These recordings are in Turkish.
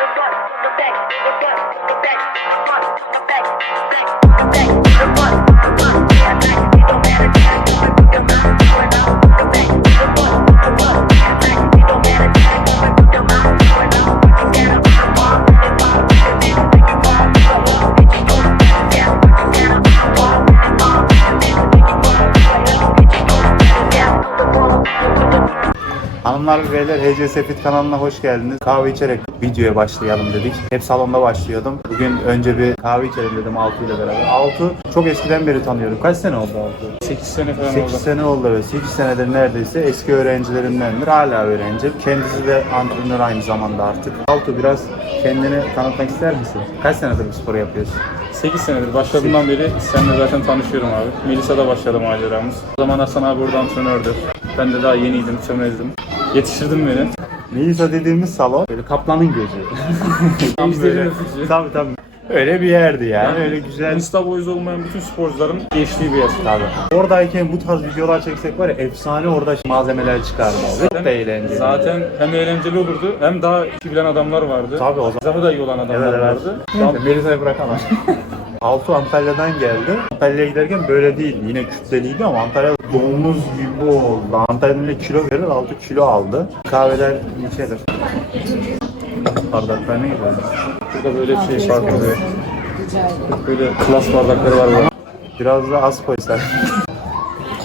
Don't matter, don't matter, don't matter. Hanımlar beyler HCS Fit kanalına hoş geldiniz. Kahve içerek videoya başlayalım dedik. Hep salonda başlıyordum. Bugün önce bir kahve içelim dedim Altu ile beraber. Altu çok eskiden beri tanıyorum. Kaç sene oldu Altu? 8 sene falan 8 oldu. sene oldu ve 8 senedir neredeyse eski öğrencilerimdendir. Hala öğrenci. Kendisi de antrenör aynı zamanda artık. Altu biraz kendini tanıtmak ister misin? Kaç senedir bu sporu yapıyorsun? 8 senedir başladığımdan beri seninle zaten tanışıyorum abi. Melisa'da başladı maceramız. O zaman Hasan abi orada antrenördü. Ben de daha yeniydim, çömezdim. Yetiştirdin beni. Melisa dediğimiz salon böyle kaplanın gözü. Tam Ejderin böyle. öpücüğü. Tabii tabii. Öyle bir yerdi yani. Yani öyle güzel. Insta boyuz olmayan bütün sporcuların geçtiği bir yer. Tabii. Oradayken bu tarz videolar çeksek var ya efsane orada malzemeler çıkardı. Çok da eğlenceli. Zaten hem eğlenceli olurdu hem daha iyi bilen adamlar vardı. Tabii o zaman. Daha da iyi olan adamlar Evet evet. vardı. Tamam. Melisa'yı bırakamam. Altu Antalya'dan geldi. Antalya'ya giderken böyle değil. Yine kütleliydi ama Antalya domuz gibi oldu. Antalya'da kilo verir, Altu kilo aldı. Kahveler içelim. Bardaklar ne güzel. Burada böyle şey farklı bir böyle klas bardakları var burada. Biraz da az koysak.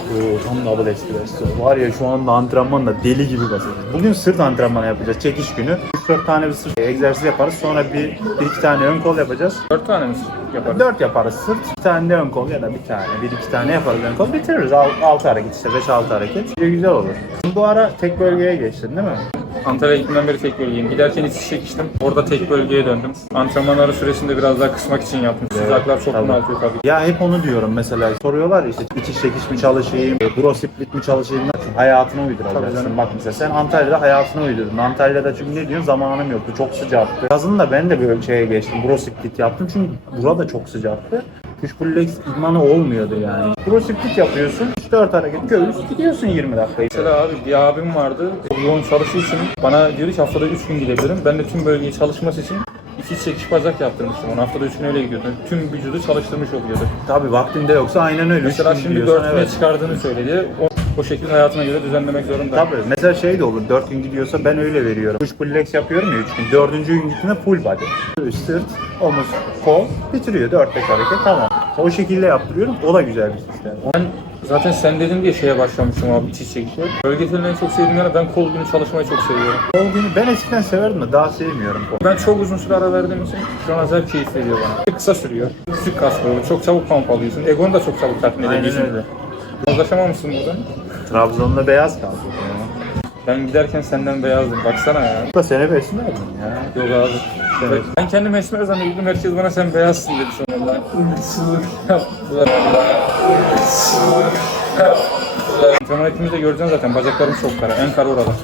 Oo, tam double espresso. Var ya şu anda antrenmanla deli gibi basıyoruz. Bugün sırt antrenmanı yapacağız. Çekiş günü. 3-4 tane bir sırt egzersiz yaparız. Sonra bir, bir iki tane ön kol yapacağız. 4 tane mi yaparız? 4 yaparız sırt. Bir tane de ön kol ya da bir tane. Bir iki tane yaparız ön kol. Bitiririz. 6 hareket işte 5-6 hareket. Bir güzel olur. Bu ara tek bölgeye geçtin değil mi? Antalya'ya gittiğimden beri tek bölgeyim. Giderken itiş çekiştim. Orada tek bölgeye döndüm. Antrenmanları süresinde biraz daha kısmak için yaptım. Sıcaklar çok tabii. bunaltıyor tabii. Ya hep onu diyorum mesela. Soruyorlar işte itiş çekiş mi çalışayım, bro split mi çalışayım? Hayatına uyduracaksın. Bak mesela sen Antalya'da hayatına uydurdun. Antalya'da çünkü ne diyorsun zamanım yoktu. Çok sıcaktı. Yazın da ben de böyle şeye geçtim. Bro split yaptım çünkü burada çok sıcaktı. Push pull legs idmanı olmuyordu yani. Bro split yapıyorsun. 3-4 hareket göğüs gidiyorsun 20 dakika. Mesela abi bir abim vardı. Yoğun çalıştığı için bana diyordu ki haftada 3 gün gidebilirim. Ben de tüm bölgeyi çalışması için iki çekiş bacak yaptırmıştım. Ona haftada 3 gün öyle gidiyordu. Tüm vücudu çalıştırmış oluyordu. Tabii vaktinde yoksa aynen öyle. Mesela şimdi gidiyorsan 4 güne evet. çıkardığını söyledi. O, o şekilde hayatına göre düzenlemek zorunda. Tabii. Mesela şey de olur. 4 gün gidiyorsa ben öyle veriyorum. Push pull legs yapıyorum ya 3 gün. 4. gün gittiğinde full body. Sırt, omuz, kol bitiriyor. 4-5 hareket tamam. O şekilde yaptırıyorum. O da güzel bir sistem. Ben zaten sen dedin diye şeye başlamıştım abi itiş çekişe. Bölgesel en çok sevdiğim yana ben kol günü çalışmayı çok seviyorum. Kol günü ben eskiden severdim de daha sevmiyorum kol. Ben çok uzun süre ara verdiğim için şu an acayip keyif veriyor bana. Kısa sürüyor. Sık olur. Çok çabuk pump alıyorsun. Egonu da çok çabuk tatmin Aynen ediyorsun. Öyle. Uzlaşamamışsın burada. Trabzon'da beyaz kaldı. Ya. Ben giderken senden beyazdım. Baksana ya. Da seni besmerdin ya. Yok abi. Ben, ben kendimi esmer zannediyordum. Herkes bana sen beyazsın dedi sonra. Sığır yaptılar. Sığır yaptılar. Antrenman ettiğimizde göreceksin zaten. Bacaklarım çok kara. En kara oralar.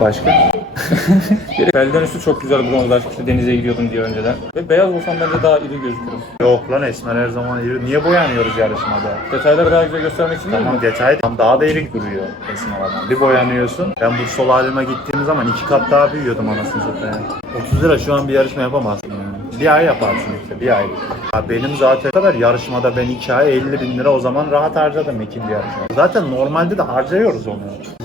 Başka? Belden üstü çok güzel bronzlaşmıştı denize gidiyordum diye önceden. Ve beyaz olsam bence daha iri gözükürüm. Yok lan Esmer her zaman iri. Niye boyanıyoruz yarışmada? Detayları daha güzel göstermek için değil Tamam mi? detay tam daha da iri duruyor Esmer adam. Bir boyanıyorsun. Ben bu sol halime gittiğim zaman iki kat daha büyüyordum anasını satayım. 30 lira şu an bir yarışma yapamazsın. Bir ay yaparsın işte bir ay. Ya benim zaten kadar yarışmada ben iki ay 50 bin lira o zaman rahat harcadım ikinci yarışma. Zaten normalde de harcıyoruz onu.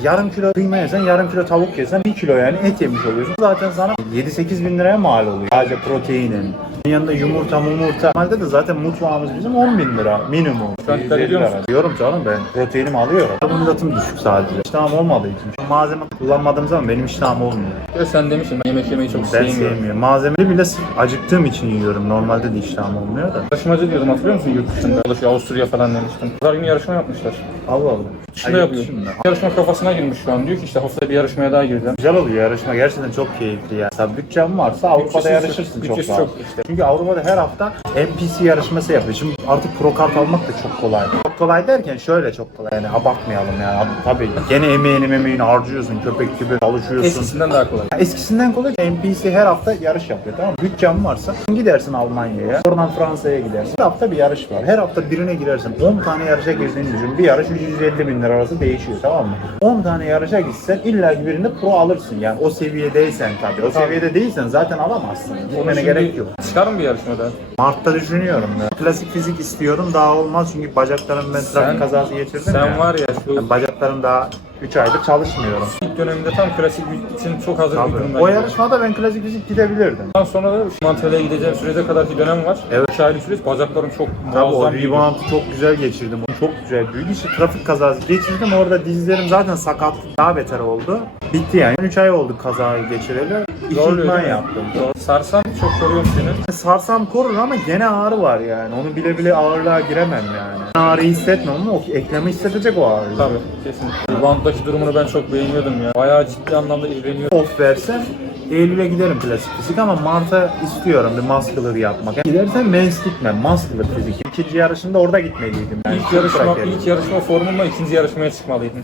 Yarım kilo kıyma yesen, yarım kilo tavuk yesen, bir kilo yani et yemiş oluyorsun. Zaten sana 7-8 bin liraya mal oluyor. Sadece proteinin. Yanında yumurta mumurta. Normalde de zaten mutfağımız bizim 10 bin lira minimum. An 150 ediyor musun? Diyorum canım ben proteinimi alıyorum. Karbonhidratım düşük sadece. İştahım olmadığı için. Malzeme kullanmadığım zaman benim iştahım olmuyor. Ve sen demişsin ben yemek yemeyi çok Ben sevmiyorum. sevmiyorum. Malzemeli bile acıktığım için yiyorum. Normalde de iştahım olmuyor da. Yarışmacı diyordum hatırlıyor musun yurt dışında? Avusturya falan demiştim. Pazar günü yarışma yapmışlar. Allah Allah. Ay, yapıyor. dışında. Yarışma kafasına girmiş şu an. Diyor ki işte haftaya bir yarışmaya daha gireceğim. Güzel oluyor yarışma gerçekten çok keyifli ya. Mesela bütçen varsa Avrupa'da yarışırsın çok rahat. çok işte. Çünkü Avrupa'da her hafta NPC yarışması yapıyor. Şimdi artık pro kart almak da çok kolay. Çok kolay derken şöyle çok kolay yani abartmayalım yani. Abi, Tabii gene emeğini emeğini harcıyorsun köpek gibi çalışıyorsun. Eskisinden daha kolay. Eskisinden kolay NPC her hafta yarış yapıyor tamam mı? Bütçen varsa gidersin Almanya'ya, oradan Fransa'ya gidersin. Her hafta bir yarış var. Her hafta birine girersin. 10 tane yarışa girdiğini düşün. Bir yarış 150 bin lira arası değişiyor tamam mı? 10 tane yarışa gitsen illa ki birinde pro alırsın yani o seviyedeysen tabii. O seviyede değilsen zaten alamazsın. Şimdi gerek yok. Çıkar mı bir yarışmada? Mart'ta düşünüyorum ya. Klasik fizik istiyorum daha olmaz çünkü bacaklarım ben trafik kazası geçirdim Sen ya. var ya şu Yani bacaklarım daha 3 aydır çalışmıyorum. ilk döneminde tam klasik için çok hazır bir Tabii. durumda. O yarışmada ben klasik fizik gidebilirdim. Ondan sonra da Antalya'ya gideceğim sürede kadar bir dönem var. Evet. 2 aylık süreç bacaklarım çok Tabii o muazzam büyüdü. rebound'u çok güzel geçirdim. Çok güzel büyüdü. İşte trafik kazası geçirdim. Orada dizlerim zaten sakat. Daha beter oldu. Bitti yani. 3 ay oldu kazayı geçireli. İki Zorluyor idman değil mi? yaptım. Sarsan çok koruyorum seni. Sarsam korur ama gene ağrı var yani. Onu bile bile ağırlığa giremem yani. Ağrı hissetmem ama o eklemi hissedecek o ağrı. Tabii kesinlikle. Rebound'daki durumunu ben çok beğeniyordum ya. Bayağı ciddi anlamda ilgileniyorum. Off versem Eylül'e giderim klasik fizik ama Mart'a istiyorum bir muscular yapmak. Yani gidersen mens gitmem, muscular fizik. İkinci yarışında orada gitmeliydim. Yani. İlk yarışma, ilk yarışma formumla ikinci yarışmaya çıkmalıydın.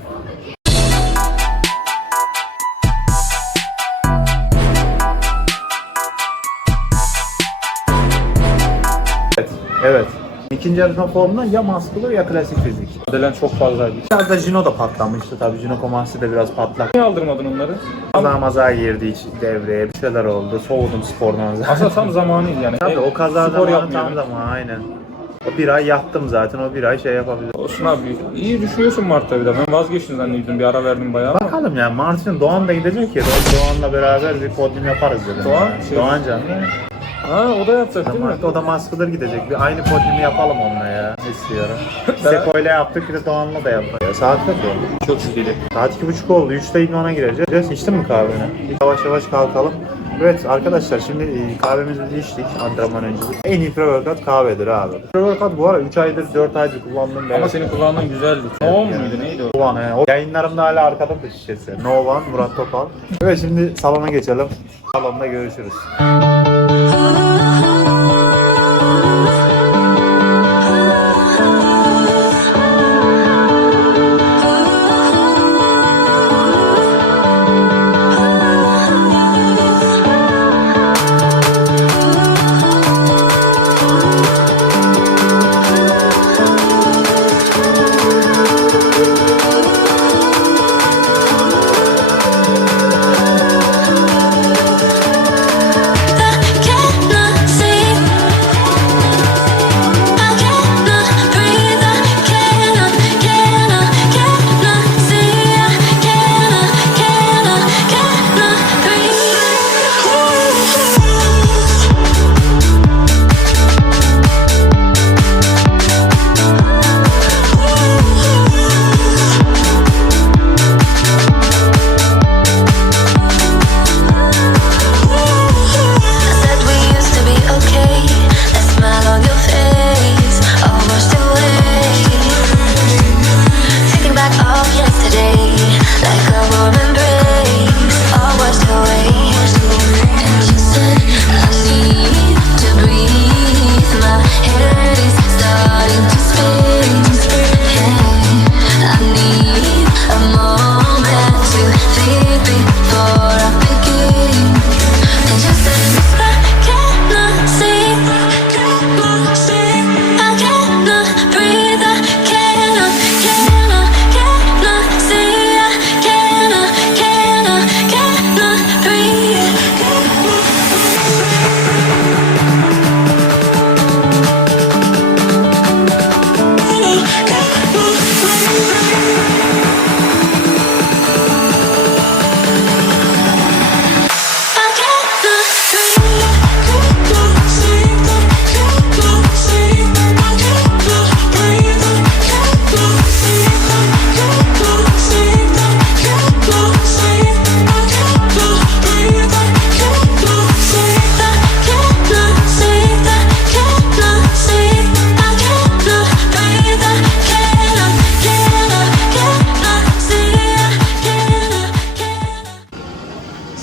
Evet. Evet. İkinci yarışma formunda ya muscular ya klasik fizik. Adelen çok fazlaydı. Biraz da Jino da patlamıştı tabii. Jino Komansi de biraz patlak. Niye aldırmadın onları? Kaza maza girdi iç devreye. Bir şeyler oldu. Soğudum spordan zaten. Aslında tam zamanıydı yani. Tabii o kaza spor zamanı tam zamanı aynen. O bir ay yattım zaten. O bir ay şey yapabilirim. Olsun abi. İyi düşünüyorsun Mart'ta bir de. Ben vazgeçtim zannediyordum. Bir ara verdim bayağı. Bakalım yani Martin Doğan da gidecek ya. Doğan- Doğan'la beraber bir podyum yaparız dedim. Doğan yani. şey- Doğan canlı. Ha o da yapacak değil mi? Tamam, o da Maskıdır gidecek. Bir aynı podyumu yapalım onunla ya. İstiyorum. Seko'yla yaptık bir de Doğan'la da yapalım. Ya, saat kaç oldu? Çok ciddi. Saat iki buçuk oldu. Üçte idmana gireceğiz. İçtin mi kahveni? Yavaş yavaş kalkalım. Evet arkadaşlar şimdi e, kahvemizi içtik antrenman öncesi. En iyi pre-workout kahvedir abi. Pre-workout bu ara 3 aydır 4 aydır kullandığım bir Ama senin kulağından güzeldi. Tamam yani. muydu neydi o? Novan he. O yayınlarımda hala arkada da şişesi. Novan, Murat Topal. Evet şimdi salona geçelim. Salonda görüşürüz.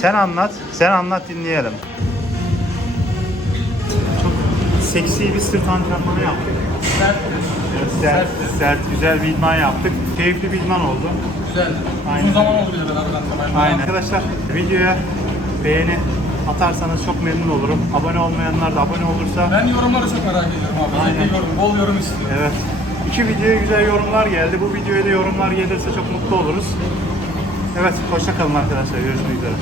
Sen anlat, sen anlat dinleyelim. Çok seksi bir sırt antrenmanı yaptık. Sert. Evet, sert, sert, güzel bir idman yaptık. Keyifli bir idman oldu. Güzel. Aynen. Uzun zaman oldu bile beraber antrenman. Aynen. Arkadaşlar videoya beğeni atarsanız çok memnun olurum. Abone olmayanlar da abone olursa Ben yorumları çok merak ediyorum abi. Aynen. Yorum, bol yorum istiyorum. evet İki videoya güzel yorumlar geldi. Bu videoya da yorumlar gelirse çok mutlu oluruz. Evet, hoşça kalın arkadaşlar. Görüşmek üzere.